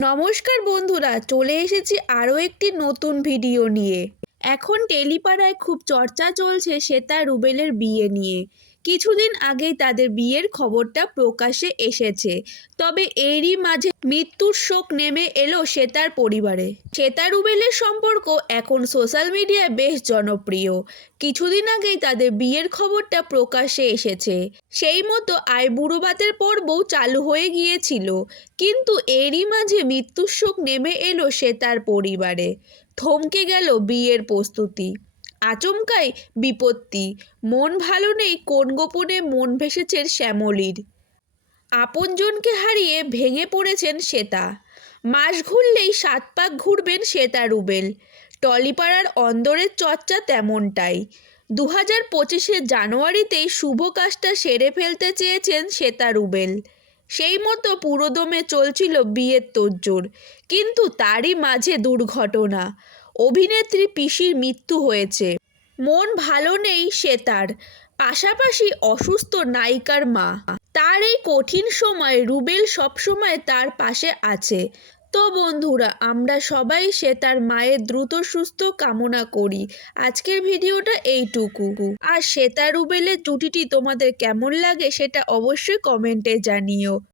নমস্কার বন্ধুরা, চলে এসেছি আরও একটি নতুন ভিডিও নিয়ে। এখন টেলিপাড়ায় খুব চর্চা চলছে শ্বেতা রুবেলের বিয়ে নিয়ে। কিছুদিন আগেই তাদের বিয়ের খবরটা প্রকাশ্যে এসেছে। তবে এরই মাঝে মৃত্যুর শোক নেমে এলো শ্বেতার পরিবারে। শ্বেতা রুবেলের সম্পর্ক এখন সোশ্যাল মিডিয়ায় বেশ জনপ্রিয়। কিছুদিন আগেই তাদের বিয়ের খবরটা প্রকাশ্যে এসেছে। সেই মতো আইবুড়ো বাতের পর্বও চালু হয়ে গিয়েছিল। কিন্তু এরই মাঝে মৃত্যুর শোক নেমে এলো শ্বেতার পরিবারে। থমকে গেল বিয়ের প্রস্তুতি। আচমকাই বিপত্তি। মন ভালো নেই, কোন গোপনে মন ভেসেছেন শ্যামলীর। আপনজনকে হারিয়ে ভেঙে পড়েছেন শ্বেতা। মাস ঘুরলেই সাত পাক ঘুরবেন শ্বেতা রুবেল। টলিপাড়ার অন্দরের চর্চা তেমনটাই। দু হাজার পঁচিশে জানুয়ারিতেই শুভ কাজটা সেরে ফেলতে চেয়েছেন শ্বেতা রুবেল। সেই মতো পুরোদমে চলছিল বিয়ের তোড়জোড়। কিন্তু তারই মাঝে দুর্ঘটনা। অভিনেত্রী পিসির মৃত্যু হয়েছে। মন ভালো নেই সে তার। পাশাপাশি অসুস্থ নায়িকার মা। তার এই কঠিন সময় রুবেল সবসময় তার পাশে আছে। তো বন্ধুরা, আমরা সবাই সে তার মায়ের দ্রুত সুস্থ কামনা করি। আজকের ভিডিওটা এইটুকু। আর শ্বেতা রুবেলের জুটিটি তোমাদের কেমন লাগে সেটা অবশ্যই কমেন্টে জানিও।